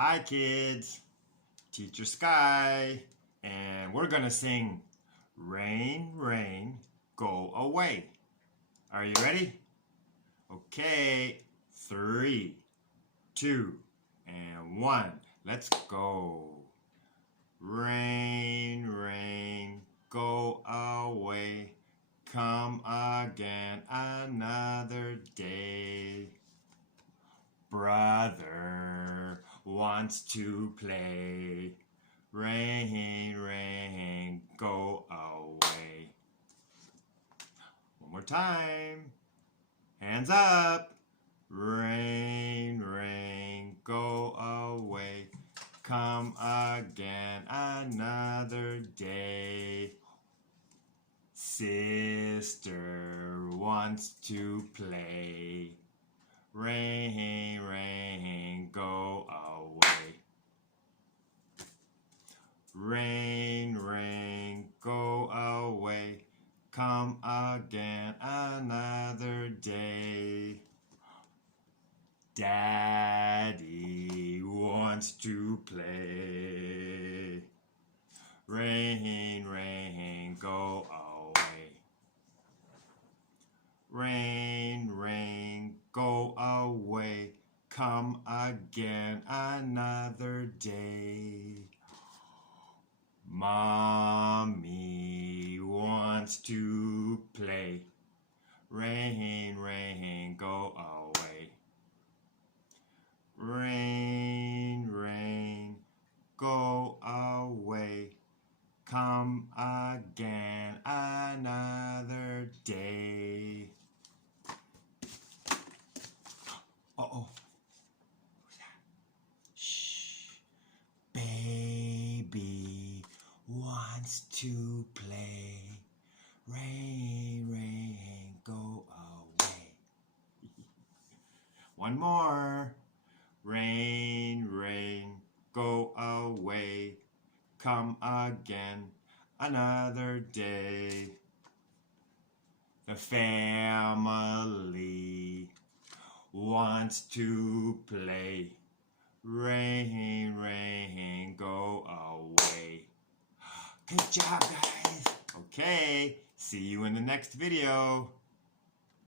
Hi kids, Teacher Sky, and we're gonna sing Rain, Rain, Go Away. Are you ready? Okay, 3, 2, and 1. Let's go. Rain, rain, go away. Come again another day. Brother wants to play. Rain, rain, go away. One more time. Hands up. Rain, rain, go away. Come again another day. Sister wants to play. Rain, rain, go away. Rain, rain, go away. Come again another day. Daddy wants to play. Rain, rain, go away. Rain, rain, go away. Come again another day. Mommy wants to play. Rain, rain, go away. Rain, rain, go away. Come again another day. Uh-oh. Who's that? Shh. Baby wants to play. Rain, rain, go away. One more. Rain, rain, go away. Come again another day. The family wants to play. Rain, rain, go away. Good job, guys. Okay, see you in the next video.